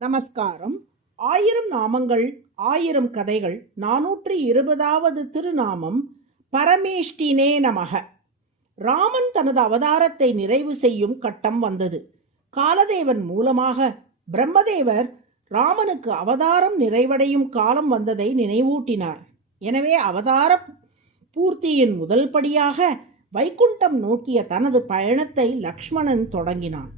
நமஸ்காரம். 1000 நாமங்கள் 1000 கதைகள் 420வது திருநாமம் பரமேஷ்டினே நமக. ராமன் தனது அவதாரத்தை நிறைவு செய்யும் கட்டம் வந்தது. காலதேவன் மூலமாக பிரம்மதேவர் ராமனுக்கு அவதாரம் நிறைவடையும் காலம் வந்ததை நினைவூட்டினார். எனவே அவதார பூர்த்தியின் முதல் படியாக வைகுண்டம் நோக்கிய தனது பயணத்தை லக்ஷ்மணன் தொடங்கினான்.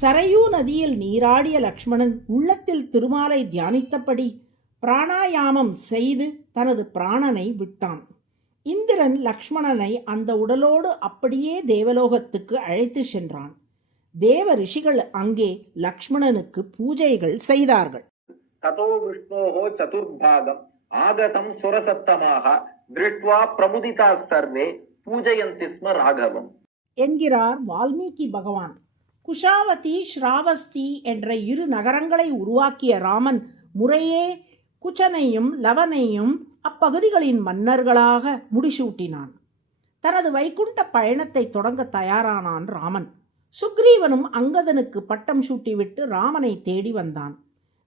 சரையூ நதியில் நீராடிய லக்ஷ்மணன் உள்ளத்தில் திருமாலை தியானித்தபடி பிராணாயாமம் செய்து தனது பிராணனை விட்டான். இந்திரன் லக்ஷ்மணனை அந்த உடலோடு அப்படியே தேவலோகத்துக்கு அழைத்து சென்றான். தேவ ரிஷிகள் அங்கே லக்ஷ்மணனுக்கு பூஜைகள் செய்தார்கள். ததோ விஷ்ணோஹோ சதுர்பாகம் ஆகதம் சுரசத்தமாக திருஷ்ட்வா பிரமுதிதா சர்வே பூஜயந்தி ஸ்ம ராகவம் என்கிறார் வால்மீகி பகவான். குஷாவதி ஸ்ராவஸ்தி என்ற 2 நகரங்களை உருவாக்கிய ராமன் முறையே குச்சனையும் லவனையும் அப்பகுதிகளின் மன்னர்களாக முடிசூட்டினான். தனது வைகுண்ட பயணத்தை தொடங்க தயாரானான் ராமன். சுக்ரீவனும் அங்கதனுக்கு பட்டம் சூட்டிவிட்டு ராமனை தேடி வந்தான்.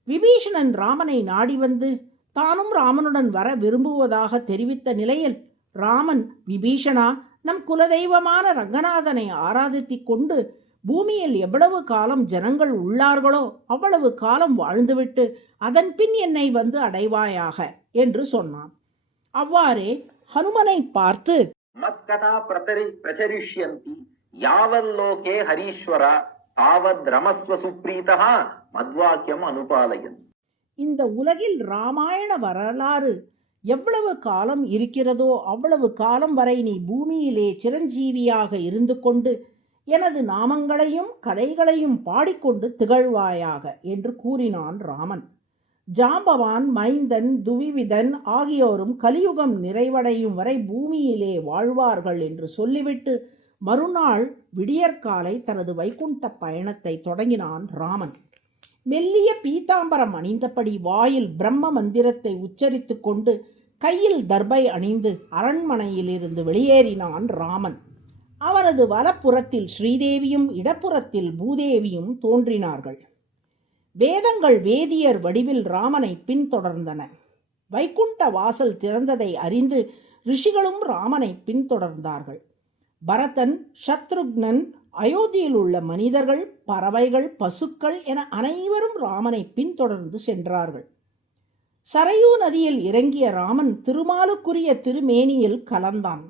விபீஷணன் ராமனை நாடி வந்து தானும் ராமனுடன் வர விரும்புவதாக தெரிவித்த நிலையில் ராமன், விபீஷணா, நம் குலதெய்வமான ரங்கநாதனை ஆராதித்துக் கொண்டு பூமியில் எவ்வளவு காலம் ஜனங்கள் உள்ளார்களோ அவ்வளவு காலம் வாழ்ந்துவிட்டு அதன் பின் என்னை வந்து அடைவாயாக என்று சொன்னான். அவ்வாறே ஹனுமனை பார்த்து, மத்கதா பிரச்சரிஷ்யந்தி யாவல்லோகே ஹரீஸ்வரா தாவத் ரமஸ்வ சுப்ரீதா மத்வாக்கியம் அனுபாலயன். இந்த உலகில் ராமாயண வரலாறு எவ்வளவு காலம் இருக்கிறதோ அவ்வளவு காலம் வரை நீ பூமியிலே சிரஞ்சீவியாக இருந்து கொண்டு எனது நாமங்களையும் கதைகளையும் பாடிக்கொண்டு திகழ்வாயாக என்று கூறினான் ராமன். ஜாம்பவான், மைந்தன், துவிவிதன் ஆகியோரும் கலியுகம் நிறைவடையும் வரை பூமியிலே வாழ்வார்கள் என்று சொல்லிவிட்டு மறுநாள் விடியற்காலை தனது வைகுண்ட பயணத்தை தொடங்கினான் ராமன். மெல்லிய பீதாம்பரம் அணிந்தபடி வாயில் பிரம்ம மந்திரத்தை உச்சரித்து கொண்டு கையில் தர்பை அணிந்து அரண்மனையிலிருந்து வெளியேறினான் ராமன். அவனது வலப்புறத்தில் ஸ்ரீதேவியும் இடப்புறத்தில் பூதேவியும் தோன்றினார்கள். வேதங்கள் வேதியர் வடிவில் ராமனை பின்தொடர்ந்தன. வைகுண்ட வாசல் திறந்ததை அறிந்து ரிஷிகளும் ராமனை பின்தொடர்ந்தார்கள். பரதன், சத்ருக்னன், அயோத்தியில் உள்ள மனிதர்கள், பறவைகள், பசுக்கள் என அனைவரும் ராமனை பின்தொடர்ந்து சென்றார்கள். சரையூ நதியில் இறங்கிய ராமன் திருமாலுக்குரிய திருமேனியில் கலந்தான்.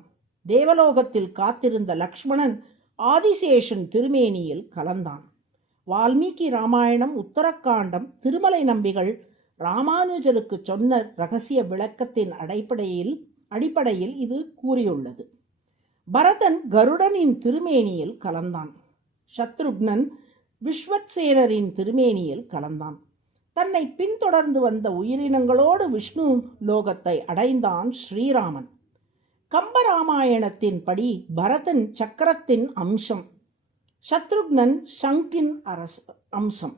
தேவலோகத்தில் காத்திருந்த லக்ஷ்மணன் ஆதிசேஷன் திருமேனியில் கலந்தான். வால்மீகி ராமாயணம், உத்தரகாண்டம், திருமலை நம்பிகள் ராமானுஜருக்கு சொன்ன இரகசிய விளக்கத்தின் அடிப்படையில் இது கூறியுள்ளது. பரதன் கருடனின் திருமேனியில் கலந்தான். சத்ருக்னன் விஸ்வத்சேனரின் திருமேனியில் கலந்தான். தன்னை பின்தொடர்ந்து வந்த உயிரினங்களோடு விஷ்ணு லோகத்தை அடைந்தான் ஸ்ரீராமன். கம்பராமாயணத்தின் படி பரதன் சக்கரத்தின் அம்சம், சத்ருக்னன் சங்கின் அம்சம்.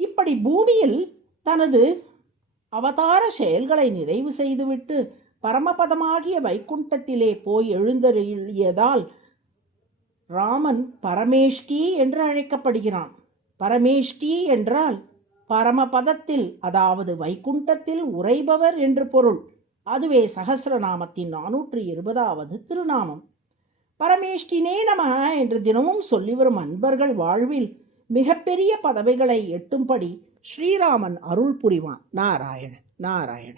இப்படி பூமியில் தனது அவதார செயல்களை நிறைவு செய்துவிட்டு பரமபதமாகிய வைகுண்டத்திலே போய் எழுந்தருளியதால் ராமன் பரமேஷ்டி என்று அழைக்கப்படுகிறான். பரமேஷ்டி என்றால் பரமபதத்தில், அதாவது வைகுண்டத்தில் உறைபவர் என்று பொருள். அதுவே சகஸ்ரநாமத்தின் 420வது திருநாமம். பரமேஷ்டினே நம என்று தினமும் சொல்லி வரும் அன்பர்கள் வாழ்வில் மிகப்பெரிய பதவிகளை எட்டும்படி ஸ்ரீராமன் அருள் புரிவான். நாராயண நாராயண.